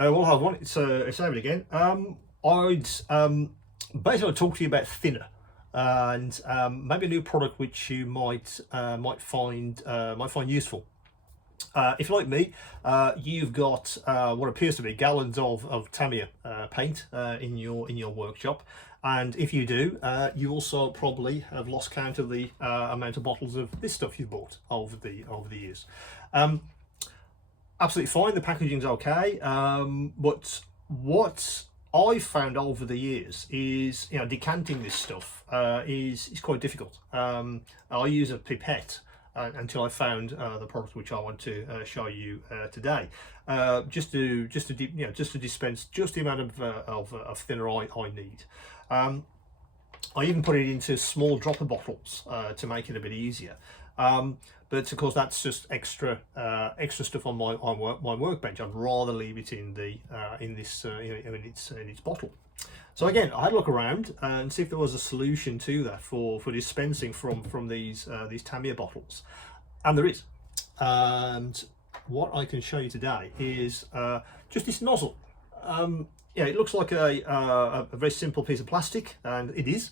Well, hi everyone, it's David again. I'd basically talk to you about thinner and maybe a new product which you might find useful. If you're like me, you've got what appears to be gallons of Tamiya paint in your workshop, and if you do, you also probably have lost count of the amount of bottles of this stuff you've bought over the years. Absolutely fine, the packaging's okay, but what I've found over the years is, decanting this stuff is quite difficult. I use a pipette until I found the product which I want to show you today, just to dispense just the amount of thinner I need. I even put it into small dropper bottles to make it a bit easier. But of course, that's just extra stuff on my workbench. I'd rather leave it in its bottle. So again, I had a look around and see if there was a solution to that for dispensing from these Tamiya bottles, and there is. And what I can show you today is just this nozzle. It looks like a very simple piece of plastic, and it is.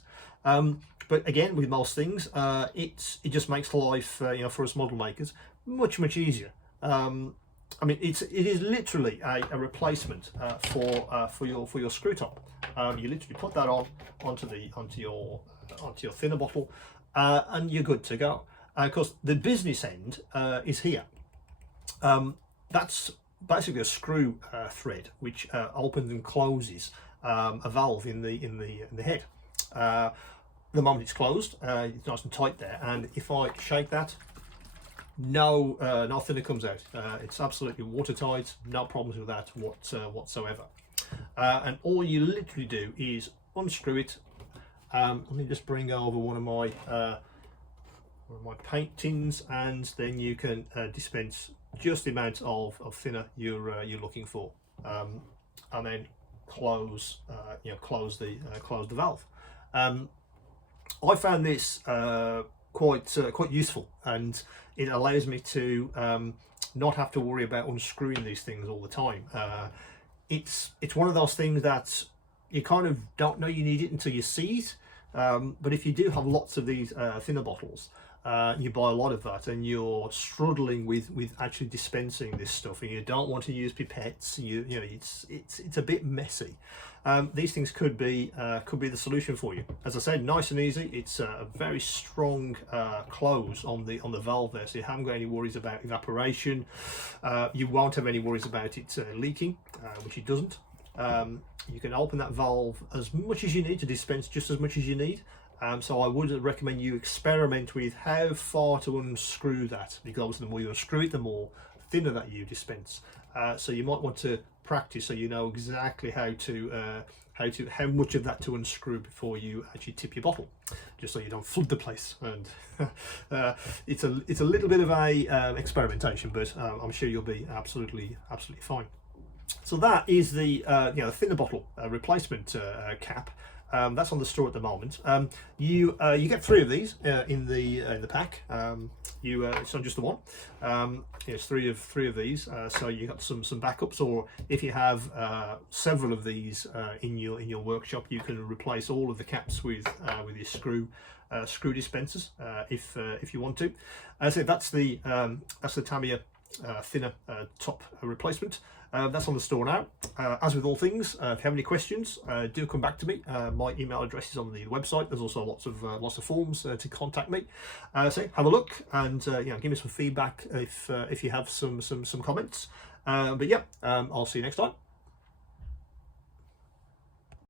But again, with most things, it just makes life, for us model makers, much easier. I mean, it is literally a replacement for your screw top. You literally put that onto your thinner bottle, and you're good to go. Of course, the business end is here. That's basically a screw thread which opens and closes a valve in the head. The moment it's closed, it's nice and tight there, and if I shake that, no thinner comes out. It's absolutely watertight, no problems with that whatsoever. And all you literally do is unscrew it. Let me just bring over one of my paint tins, and then you can dispense just the amount of thinner you're looking for, and then close the valve. I found this quite useful, and it allows me to not have to worry about unscrewing these things all the time. It's one of those things that you kind of don't know you need it until you see it. But if you do have lots of these thinner bottles, you buy a lot of that, and you're struggling with actually dispensing this stuff, and you don't want to use pipettes. It's a bit messy. These things could be the solution for you. As I said, nice and easy. It's a very strong close on the valve there, so you haven't got any worries about evaporation. You won't have any worries about it leaking, which it doesn't. You can open that valve as much as you need to dispense just as much as you need. So I would recommend you experiment with how far to unscrew that, because obviously the more you unscrew it, the more thinner that you dispense. So you might want to practice so you know exactly how much of that to unscrew before you actually tip your bottle, just so you don't flood the place. And it's a little bit of a experimentation, but I'm sure you'll be absolutely fine. So that is the thinner bottle replacement cap. That's on the store at the moment. You get 3 of these in the pack. It's not just the one. It's three of these. So you got some backups, or if you have several of these in your workshop, you can replace all of the caps with your screw dispensers if you want to. So that's the Tamiya thinner top replacement. That's on the store now. As with all things, if you have any questions, do come back to me. My email address is on the website. There's also lots of forms to contact me. So have a look, and give me some feedback if you have some comments. But yeah, I'll see you next time.